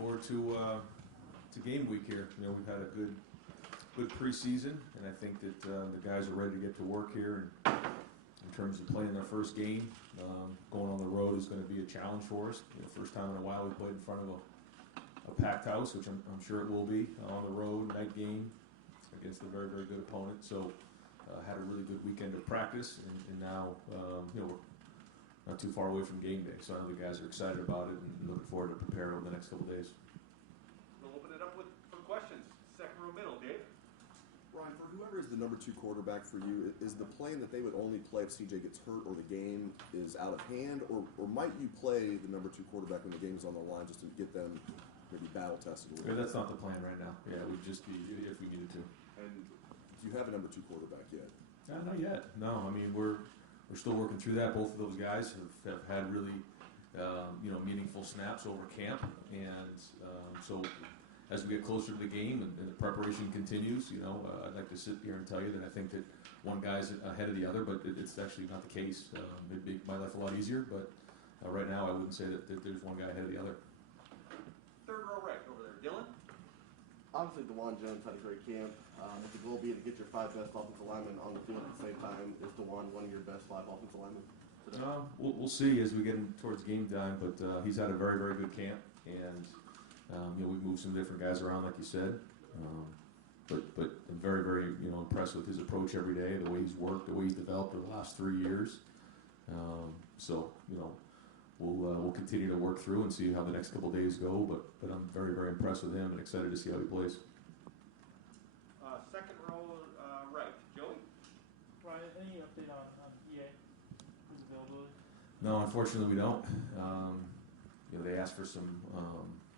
forward to game week here. You know, we've had a good preseason, and I think that the guys are ready to get to work here. And in terms of playing their first game, going on the road is going to be a challenge for us. You know, first time in a while we played in front of a packed house, which I'm sure it will be on the road, night game against a very, very good opponent. So had a really good weekend of practice, and now you know, we're not too far away from game day. So I know the guys are excited about it and looking forward to prepare over the next couple of days. We'll open it up for questions. Second row middle, Dave. Ryan, for whoever is the number 2 quarterback for you, is the plan that they would only play if CJ gets hurt or the game is out of hand, or might you play the number 2 quarterback when the game is on the line just to get them maybe battle tested a little bit? That's not the plan right now. Yeah, it would just be if we needed to. And do you have a number 2 quarterback yet? Not yet. No, I mean we're still working through that. Both of those guys have had really you know, meaningful snaps over camp, and so as we get closer to the game and the preparation continues, you know, I'd like to sit here and tell you that I think that one guy's ahead of the other, but it's actually not the case. It'd make my life a lot easier, but right now I wouldn't say that there's one guy ahead of the other. Third row right over there, Dylan. Obviously, DeJuan Jones had a great camp. If the goal be to get your 5 best offensive linemen on the field at the same time, is DeJuan one of your best 5 offensive linemen today? We'll see as we get towards game time, but he's had a very, very good camp, and you know, we've moved some different guys around, like you said, but I'm very, very, you know, impressed with his approach every day, the way he's worked, the way he's developed over the last 3 years. So you know, we'll continue to work through and see how the next couple of days go, but I'm very, very impressed with him and excited to see how he plays. Second row right, Joey. Ryan, any update on EA, his availability? No, unfortunately we don't. You know, they asked for some.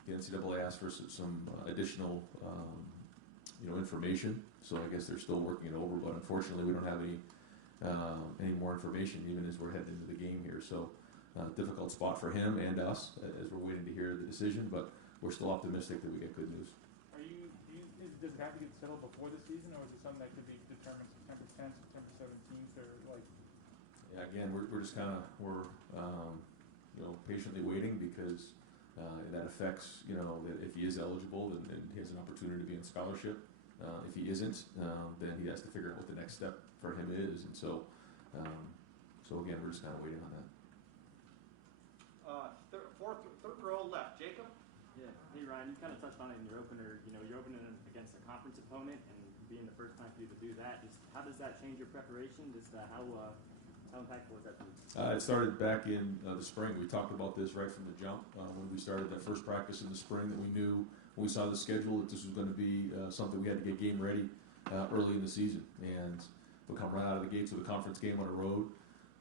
The NCAA asked for some additional, you know, information. So I guess they're still working it over. But unfortunately, we don't have any more information, even as we're heading into the game here. So difficult spot for him and us as we're waiting to hear the decision. But we're still optimistic that we get good news. Does it have to get settled before the season, or is it something that could be determined September 10th, September 17th, or like? Yeah, again, we're just kind of you know, patiently waiting because that affects, you know, that if he is eligible, then he has an opportunity to be in scholarship. If he isn't, then he has to figure out what the next step for him is, and so again, we're just kind of waiting on that. Third row left, Jacob. Yeah. Hey Ryan, you kind of touched on it in your opener. You know, you're opening against a conference opponent, and being the first time for you to do that, just how does that change your preparation? Just how impactful was that for you? It started back in the spring. We talked about this right from the jump when we started that first practice in the spring, that we knew when we saw the schedule that this was going to be something we had to get game ready early in the season, and we'll come right out of the gates with a conference game on the road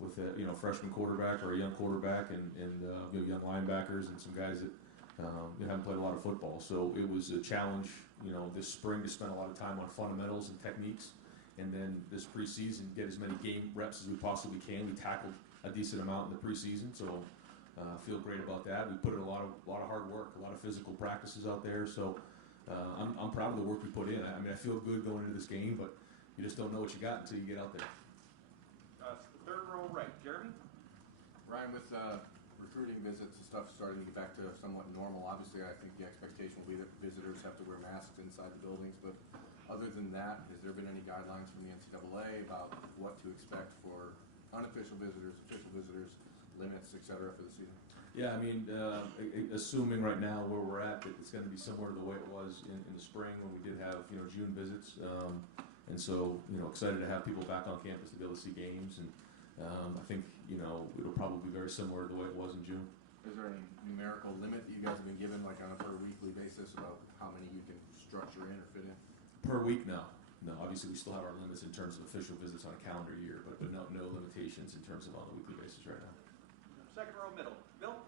with a, you know, freshman quarterback or a young quarterback and you know, young linebackers and some guys that you know, haven't played a lot of football. So it was a challenge, you know, this spring to spend a lot of time on fundamentals and techniques, and then this preseason get as many game reps as we possibly can. We tackled a decent amount in the preseason, so feel great about that. We put in a lot of hard work, a lot of physical practices out there. So I'm proud of the work we put in. I mean, I feel good going into this game, but you just don't know what you got until you get out there. Third row right, Jeremy. Ryan, with recruiting visits and stuff starting to get back to somewhat normal, obviously I think the expectation will be that visitors have to wear masks inside the buildings, but other than that, has there been any guidelines from the NCAA about what to expect for unofficial visitors, official visitors, limits, et cetera, for the season? Yeah, I mean, assuming right now where we're at, that it's going to be similar to the way it was in the spring when we did have, you know, June visits, and so, you know, excited to have people back on campus to be able to see games, and I think, you know, it'll probably be very similar to the way it was in June. Is there any numerical limit that you guys have been given, like on a per weekly basis, about how many you can structure in or fit in? Per week, no. No, obviously we still have our limits in terms of official visits on a calendar year, but no limitations in terms of on a weekly basis right now. Second row middle, Bill.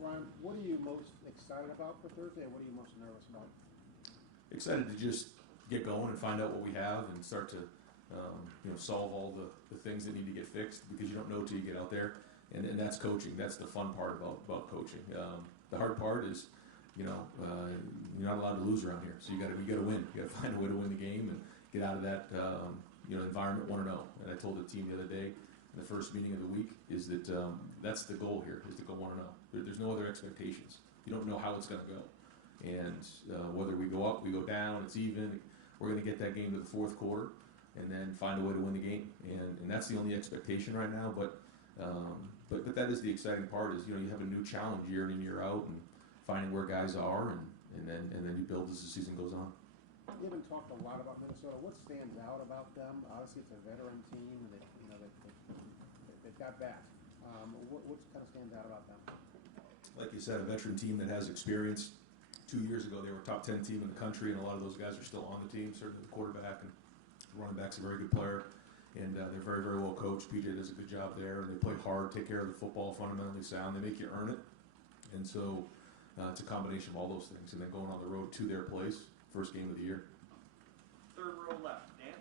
Ryan, what are you most excited about for Thursday, and what are you most nervous about? Excited to just get going and find out what we have and start to you know, solve all the things that need to get fixed, because you don't know till you get out there, and that's coaching. That's the fun part about coaching. The hard part is, you know, you're not allowed to lose around here, so you got to win. You got to find a way to win the game and get out of that you know, environment 1-0. And I told the team the other day in the first meeting of the week is that that's the goal here, is to go 1-0. There's no other expectations. You don't know how it's going to go. And whether we go up, we go down, it's even, we're going to get that game to the fourth quarter and then find a way to win the game. And that's the only expectation right now. But that is the exciting part is, you have a new challenge year in and year out and finding where guys are and then you build as the season goes on. You haven't talked a lot about Minnesota. What stands out about them? Obviously, it's a veteran team, and they've got that. What kind of stands out about them? Like you said, a veteran team that has experience. 2 years ago, they were a top 10 team in the country, and a lot of those guys are still on the team. Certainly the quarterback and running back's a very good player, and they're very, very well coached. PJ does a good job there, and they play hard, take care of the football, fundamentally sound. They make you earn it, and so it's a combination of all those things. And then going on the road to their place, first game of the year. Third row left, Dan.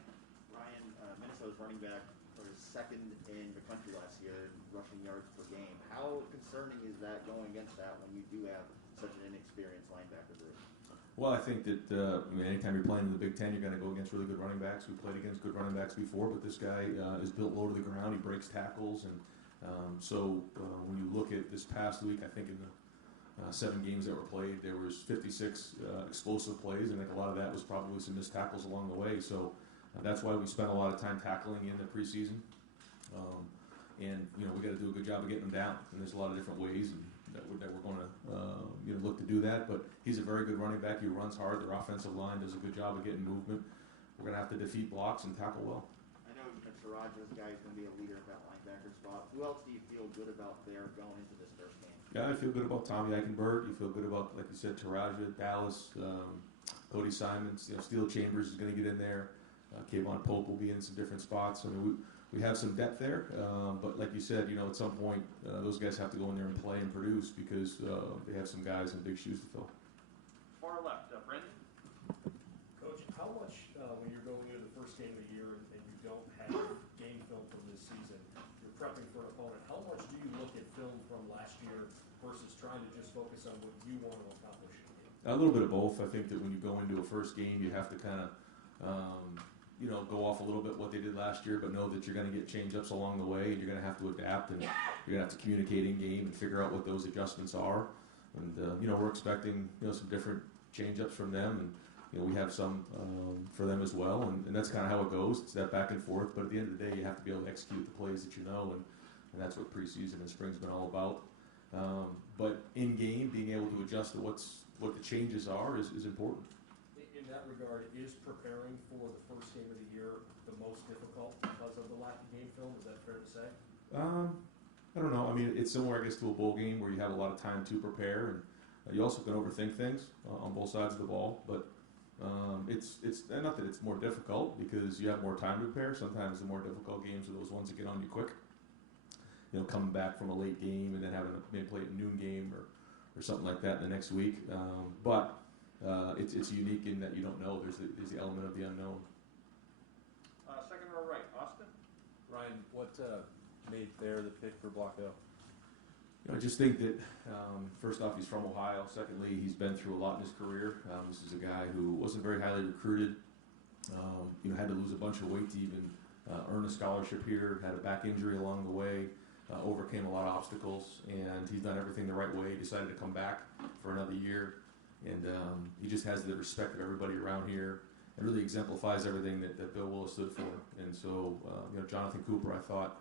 Ryan, Minnesota's running back was second in the country last year in rushing yards per game. How concerning is that going against that when you do have such an inexperienced linebacker group? Well, I think that anytime you're playing in the Big Ten, you're going to go against really good running backs. We played against good running backs before, but this guy is built low to the ground. He breaks tackles, and so when you look at this past week, I think in the 7 games that were played, there was 56 explosive plays, and I think a lot of that was probably some missed tackles along the way. So that's why we spent a lot of time tackling in the preseason. And we got to do a good job of getting them down. And there's a lot of different ways that we're going to look to do that. But he's a very good running back. He runs hard. Their offensive line does a good job of getting movement. We're going to have to defeat blocks and tackle well. I know Taraja's guy is going to be a leader at that linebacker spot. Who else do you feel good about there going into this first game? Yeah, I feel good about Tommy Eichenberg. You feel good about, like you said, Taraja, Dallas, Cody Simons. Steel Chambers is going to get in there. Kayvon Pope will be in some different spots. I mean, we have some depth there, but like you said, at some point those guys have to go in there and play and produce because they have some guys in big shoes to fill. Far left, Brendan. Coach, how much when you're going into the first game of the year and you don't have game film from this season, you're prepping for an opponent, how much do you look at film from last year versus trying to just focus on what you want to accomplish in the game? A little bit of both. I think that when you go into a first game, you have to kind of go off a little bit what they did last year, but know that you're going to get change-ups along the way, and you're going to have to adapt, and you're going to have to communicate in game and figure out what those adjustments are. And we're expecting some different change-ups from them, and we have some for them as well, and that's kind of how it goes. It's that back and forth, but at the end of the day, you have to be able to execute the plays that you know, and that's what preseason and spring's been all about. But in game, being able to adjust to what the changes are is important. In that regard, is preparing for the first game of the year the most difficult because of the lack of game film? Is that fair to say? I don't know. I mean, it's similar, I guess, to a bowl game where you have a lot of time to prepare, and you also can overthink things on both sides of the ball. But it's not that it's more difficult because you have more time to prepare. Sometimes the more difficult games are those ones that get on you quick. Coming back from a late game and then having to maybe play a noon game or something like that in the next week. But it's unique in that you don't know. There's the element of the unknown. Second row right, Austin. Ryan, what made Thayer the pick for Block O? I just think that first off, he's from Ohio. Secondly, he's been through a lot in his career. This is a guy who wasn't very highly recruited. Had to lose a bunch of weight to even earn a scholarship here. Had a back injury along the way. Overcame a lot of obstacles, and he's done everything the right way. He decided to come back for another year, and he just has the respect of everybody around here, and really exemplifies everything that Bill Willis stood for. And so, Jonathan Cooper, I thought,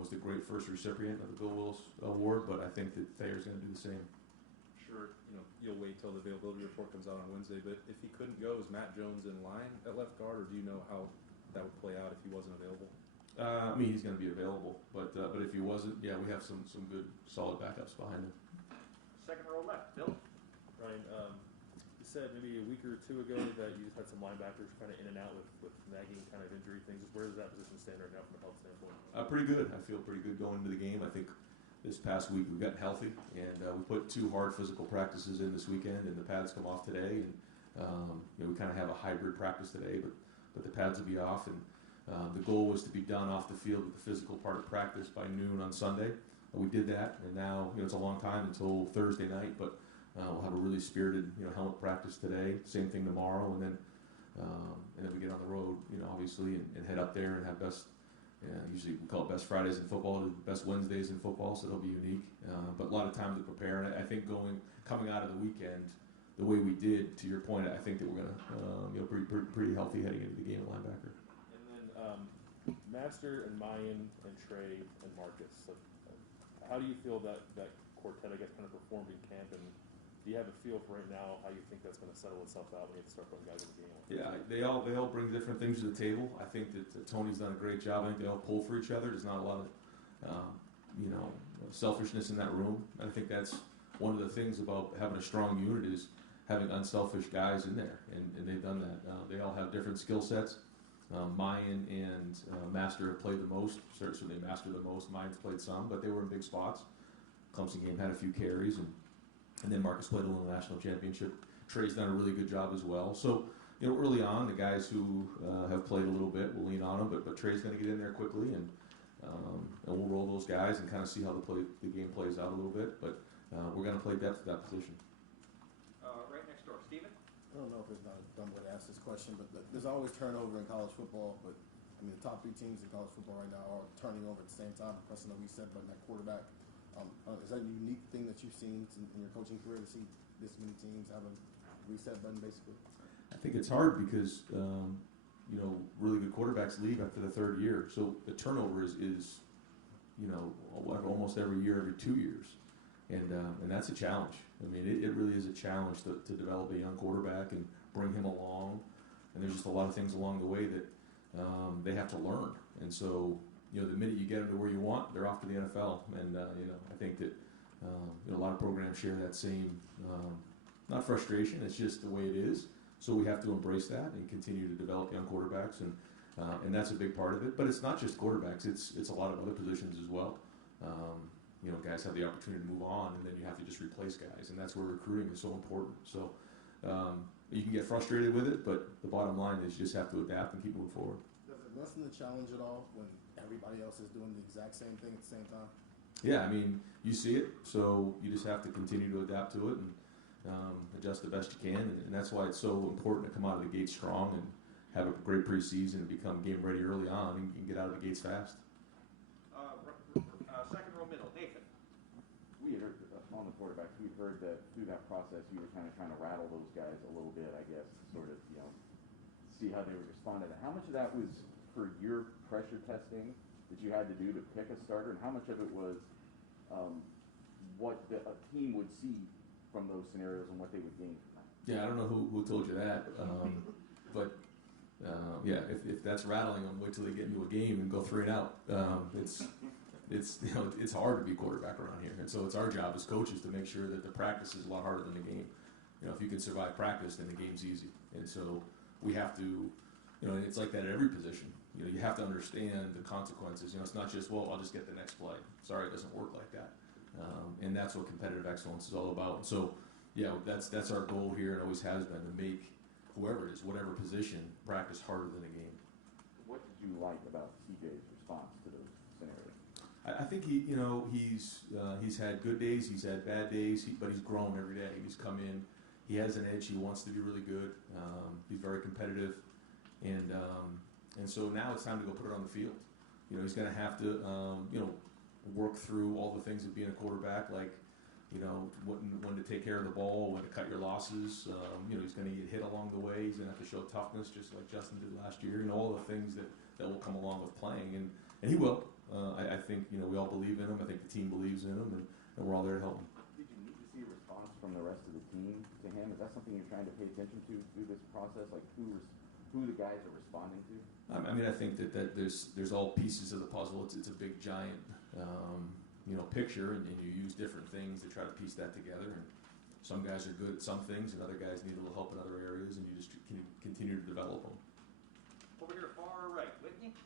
was the great first recipient of the Bill Willis Award, but I think that Thayer's going to do the same. Sure, you'll wait till the availability report comes out on Wednesday, but if he couldn't go, is Matt Jones in line at left guard, or do you know how that would play out if he wasn't available? He's going to be available, but if he wasn't, we have some good, solid backups behind him. Second row left, Bill. Ryan, you said maybe a week or two ago that you just had some linebackers kind of in and out with nagging kind of injury things. Where does that position stand right now from a health standpoint? Pretty good. I feel pretty good going into the game. I think this past week we've gotten healthy, and we put 2 hard physical practices in this weekend, and the pads come off today, and we kind of have a hybrid practice today, but the pads will be off, and the goal was to be done off the field with the physical part of practice by noon on Sunday. We did that, and now it's a long time until Thursday night, but we'll have a really spirited helmet practice today. Same thing tomorrow, and then we get on the road, obviously, and head up there and have best Usually we call it Best Fridays in football, Best Wednesdays in football, so it'll be unique. But a lot of time to prepare, and I think coming out of the weekend the way we did, to your point, I think that we're going to pretty healthy heading into the game at linebacker. And then Master and Mayan and Trey and Marcus. How do you feel that quartet, I guess, kind of performed in camp, and do you have a feel for right now how you think that's going to settle itself out when you have to start putting guys in the game? Yeah, they all bring different things to the table. I think that Tony's done a great job. I think they all pull for each other. There's not a lot of selfishness in that room. And I think that's one of the things about having a strong unit is having unselfish guys in there, and they've done that. They all have different skill sets. Mayan and Master have played the most. Certainly Master the most. Mayan's played some, but they were in big spots. Clemson game had a few carries, and then Marcus played a little national championship. Trey's done a really good job as well. So, early on, the guys who have played a little bit will lean on them, but Trey's going to get in there quickly, and we'll roll those guys and kind of see how the game plays out a little bit. But we're going to play depth at that position. Right next door, Steven? I don't know if it's not a dumb way to ask this question, but there's always turnover in college football. But I mean, the top 3 teams in college football right now are turning over at the same time, pressing the reset button at quarterback. Is that a unique thing that you've seen in your coaching career to see this many teams have a reset button, basically? I think it's hard because really good quarterbacks leave after the 3rd year, so the turnover is almost every year, every 2 years, and that's a challenge. I mean, it really is a challenge to develop a young quarterback and bring him along, and there's just a lot of things along the way that they have to learn, and so. The minute you get them to where you want, they're off to the NFL. And, I think that a lot of programs share that same, not frustration, it's just the way it is. So we have to embrace that and continue to develop young quarterbacks. And that's a big part of it. But it's not just quarterbacks, it's a lot of other positions as well. Guys have the opportunity to move on, and then you have to just replace guys. And that's where recruiting is so important. So you can get frustrated with it, but the bottom line is you just have to adapt and keep moving forward. Does it lessen the challenge at all when everybody else is doing the exact same thing at the same time? Yeah, I mean, you see it, so you just have to continue to adapt to it and adjust the best you can, and that's why it's so important to come out of the gate strong and have a great preseason and become game ready early on and get out of the gates fast. Second row middle, Nathan. We had heard, on the quarterbacks, we heard that through that process you were kind of trying to rattle those guys a little bit, I guess, to sort of, see how they would respond to that. How much of that was for your pressure testing that you had to do to pick a starter, and how much of it was what a team would see from those scenarios and what they would gain from that? Yeah, I don't know who told you that, but if that's rattling them, wait till they get into a game and go 3 and out. It's hard to be quarterback around here, and so it's our job as coaches to make sure that the practice is a lot harder than the game. If you can survive practice, then the game's easy, and so we have to. It's like that at every position. You have to understand the consequences. It's not just, well, I'll just get the next play. Sorry, it doesn't work like that. And that's what competitive excellence is all about. So, that's our goal here and always has been, to make whoever it is, whatever position, practice harder than a game. What did you like about TJ's response to those scenarios? I think he's had good days, he's had bad days, but he's grown every day. He's come in, he has an edge, he wants to be really good. He's very competitive. And so now it's time to go put it on the field. He's going to have to, work through all the things of being a quarterback, like, when to take care of the ball, when to cut your losses. He's going to get hit along the way. He's going to have to show toughness, just like Justin did last year. All the things that will come along with playing, and he will. I think we all believe in him. I think the team believes in him, and we're all there to help him. Did you need to see a response from the rest of the team to him? Is that something you're trying to pay attention to through this process? Like who the guys are responding to? I think that there's all pieces of the puzzle. It's a big giant picture, and you use different things to try to piece that together. And some guys are good at some things, and other guys need a little help in other areas, and you just can continue to develop them. Over here, far right, Whitney.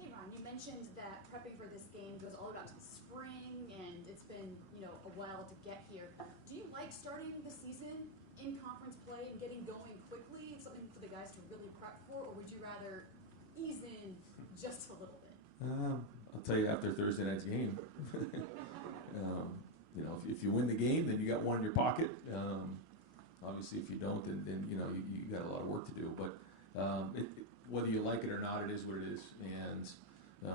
Hey Ron, you mentioned that prepping for this game goes all about to the spring, and it's been a while to get here. Do you like starting the season in conference play and getting going quickly? It's something for the guys to really prep for, or would you rather ease in just a little bit? I'll tell you after Thursday night's game. If you win the game, then you got one in your pocket. Obviously, if you don't, then you got a lot of work to do. But whether you like it or not, it is what it is. And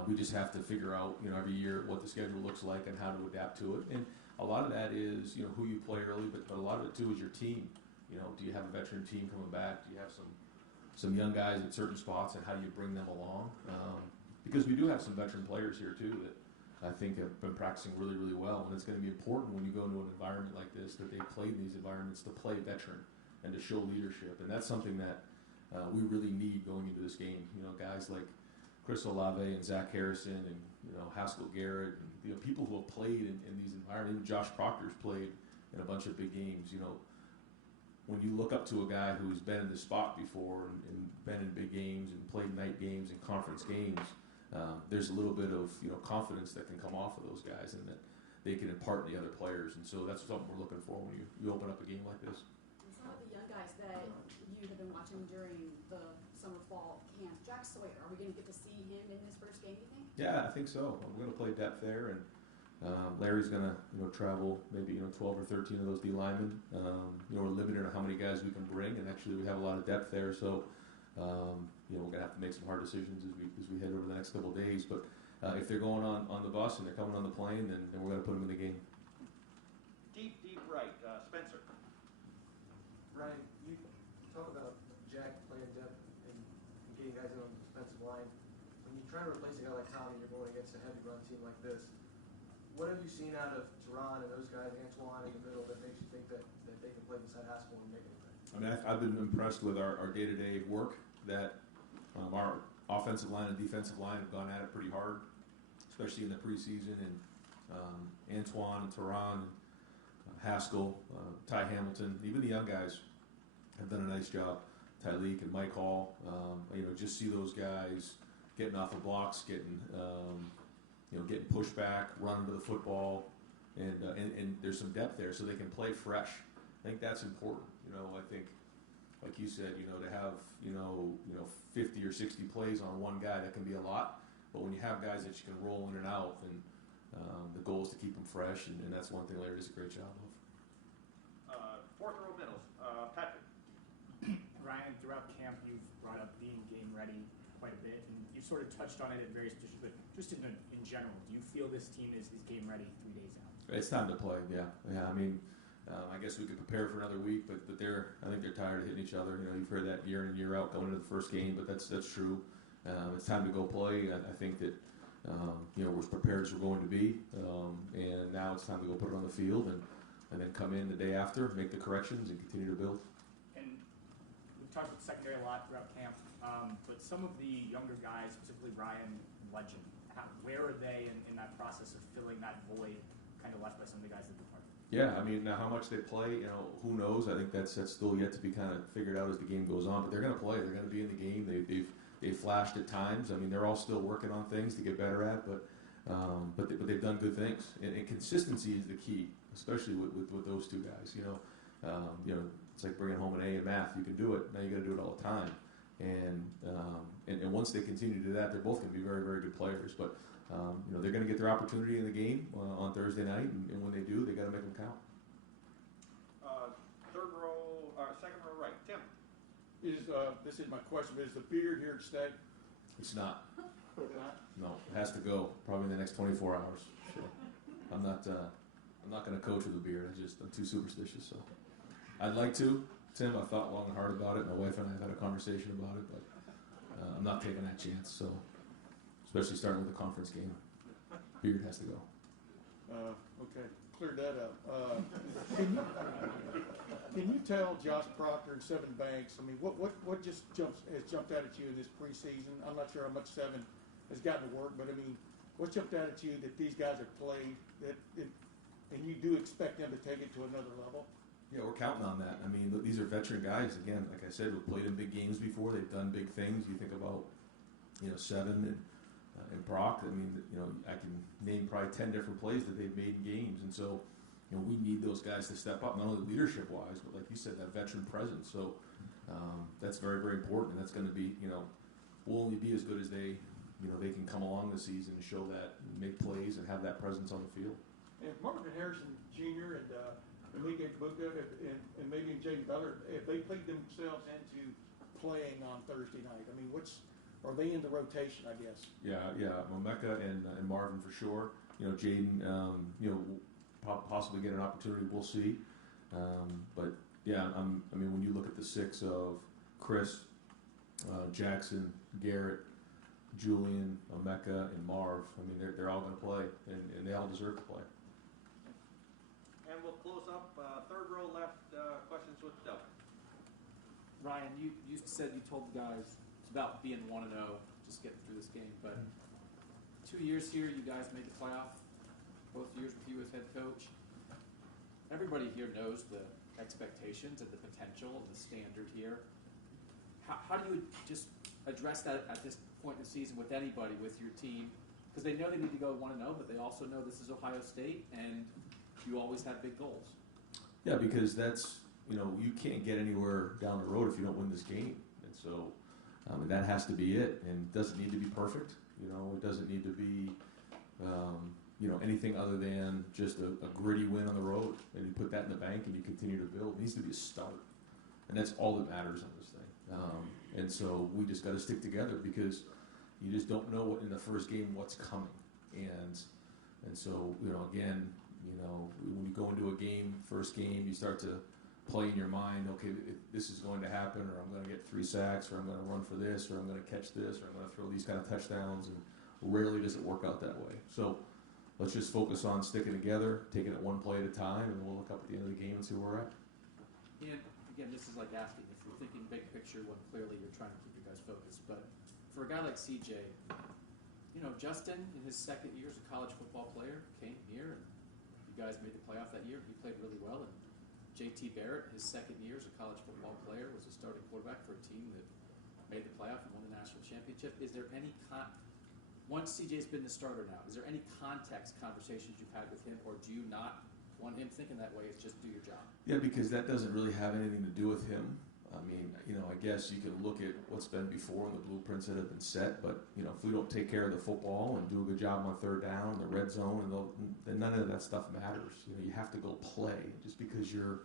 We just have to figure out, every year what the schedule looks like and how to adapt to it. And a lot of that is, who you play early, but a lot of it too is your team. Do you have a veteran team coming back? Do you have some young guys at certain spots, and how do you bring them along? Because we do have some veteran players here too that I think have been practicing really, really well, and it's going to be important when you go into an environment like this that they play in these environments to play veteran and to show leadership, and that's something that we really need going into this game. Guys like Chris Olave and Zach Harrison and Haskell Garrett, and people who have played in these environments. Even Josh Proctor's played in a bunch of big games. When you look up to a guy who's been in this spot before and been in big games and played night games and conference games, there's a little bit of confidence that can come off of those guys, and that they can impart to the other players. And so that's something we're looking for when you open up a game like this. And some of the young guys that you have been watching during the summer fall camp, Jack Sawyer, are we going to get to see him in his first game, you think? Yeah, I think so. We're going to play depth there, and Larry's going to travel maybe 12 or 13 of those D linemen. We're limited on how many guys we can bring, and actually we have a lot of depth there. So we're going to have to make some hard decisions as we head over the next couple of days. But if they're going on the bus and they're coming on the plane, then we're going to put them in the game. Deep right, Spencer. Ryan, you talk about Jack playing depth and getting guys in on the defensive line. When you try to replace a guy like Tommy, you're going against a heavy run team like this. What have you seen out of Teron and those guys, Antoine in the middle, that makes you think that they can play beside Haskell and make anything? I mean, I've been impressed with our day-to-day work that our offensive line and defensive line have gone at it pretty hard, especially in the preseason. And Antoine and Teron, Haskell, Ty Hamilton, even the young guys have done a nice job. Tyleek and Mike Hall, just see those guys getting off the blocks, getting pushed back, running to the football, and there's some depth there, so they can play fresh. I think that's important. I think, like you said, to have 50 or 60 plays on one guy, that can be a lot. But when you have guys that you can roll in and out, then the goal is to keep them fresh, and that's one thing Larry does a great job of. Fourth row middles, Patrick. Ryan, throughout camp, you've brought up being game ready quite a bit, and you've sort of touched on it at various positions, but just in general, do you feel this team is game ready 3 days out? It's time to play, yeah. I mean, I guess we could prepare for another week, but I think they're tired of hitting each other. You've heard that year in and year out going into the first game, but that's true. It's time to go play. I think that we're as prepared as we're going to be, and now it's time to go put it on the field and then come in the day after, make the corrections, and continue to build. And we've talked about the secondary a lot throughout camp, but some of the younger guys, specifically Ryan and Legend, where are they in that process of filling that void kind of left by some of the guys that departed? Yeah, I mean, now how much they play, who knows? I think that's still yet to be kind of figured out as the game goes on. But they're going to play. They're going to be in the game. They've flashed at times. I mean, they're all still working on things to get better at, but they've done good things. And consistency is the key, especially with those two guys. It's like bringing home an A in math. You can do it. Now you got to do it all the time. And once they continue to do that, they're both going to be very, very good players. But they're going to get their opportunity in the game on Thursday night, and when they do, they got to make them count. Second row right, Tim. This is my question, but is the beard here to stay? It's not. No, it has to go probably in the next 24 hours. So I'm not going to coach with a beard. I'm too superstitious. So I'd like to. Tim, I thought long and hard about it. My wife and I have had a conversation about it, but I'm not taking that chance. So, especially starting with a conference game, beard has to go. Okay, cleared that up. Can you tell Josh Proctor and Seven Banks? I mean, what just has jumped out at you in this preseason? I'm not sure how much Seven has gotten to work, but I mean, what jumped out at you that these guys have played and you do expect them to take it to another level? Yeah, we're counting on that. I mean, these are veteran guys. Again, like I said, we've played in big games before. They've done big things. You think about, Seven and Brock. I mean, I can name probably 10 different plays that they've made in games. And so, we need those guys to step up, not only leadership-wise, but like you said, that veteran presence. So that's very, very important. And that's going to be, will only be as good as they can come along this season and show that, and make plays, and have that presence on the field. And Marvin Harrison Jr. and Miguel Kabuka and maybe Jaden Butler, if they played themselves into playing on Thursday night, I mean, what's are they in the rotation, I guess? Yeah, Momeka and Marvin for sure. Jaden, possibly get an opportunity. We'll see. But yeah, when you look at the six of Chris, Jackson, Garrett, Julian, Omeka, and Marv, they're all going to play, and they all deserve to play. And we'll close up, third row left, questions with Doug. Ryan, you said you told the guys it's about being 1-0, just getting through this game. But 2 years here, you guys made the playoff. Both years with you as head coach. Everybody here knows the expectations and the potential and the standard here. How do you just address that at this point in the season with anybody, with your team? Because they know they need to go 1-0, but they also know this is Ohio State, and you always have big goals. Yeah, because that's, you can't get anywhere down the road if you don't win this game. And so that has to be it. And it doesn't need to be perfect. It doesn't need to be, anything other than just a gritty win on the road. And you put that in the bank and you continue to build. It needs to be a start. And that's all that matters on this thing. And so we just got to stick together because you just don't know in the first game what's coming. And so, again, when you go into a game, first game, you start to play in your mind, okay, this is going to happen, or I'm going to get 3 sacks, or I'm going to run for this, or I'm going to catch this, or I'm going to throw these kind of touchdowns, and rarely does it work out that way. So let's just focus on sticking together, taking it one play at a time, and we'll look up at the end of the game and see where we're at. And again, this is like asking if you're thinking big picture when clearly you're trying to keep you guys focused. But for a guy like CJ, Justin, in his second year as a college football player, came here, and you guys made the playoff that year. He played really well. And JT Barrett, his second year as a college football player, was a starting quarterback for a team that made the playoff and won the national championship. Is there any once CJ's been the starter now, is there any context conversations you've had with him, or do you not want him thinking that way? It's just do your job. Yeah, because that doesn't really have anything to do with him. I guess you can look at what's been before and the blueprints that have been set, but if we don't take care of the football and do a good job on third down, the red zone, then none of that stuff matters. You have to go play. Just because you're,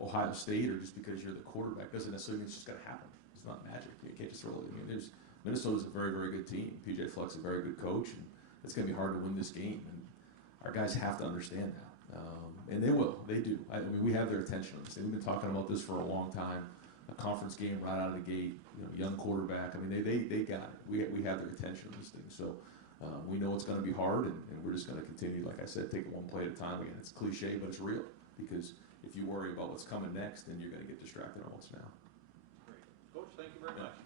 Ohio State, or just because you're the quarterback doesn't necessarily mean it's just going to happen. It's not magic. You can't just throw it. Minnesota's a very, very good team. PJ Fleck's a very good coach, and it's going to be hard to win this game. And our guys have to understand that. And they will. They do. We have their attention on this thing. We've been talking about this for a long time. A conference game right out of the gate, young quarterback. They got it. We have their attention on this thing. So we know it's going to be hard, and we're just going to continue, like I said, take it one play at a time. Again, it's cliche, but it's real. Because if you worry about what's coming next, then you're going to get distracted on what's now. Great. Coach, thank you very much.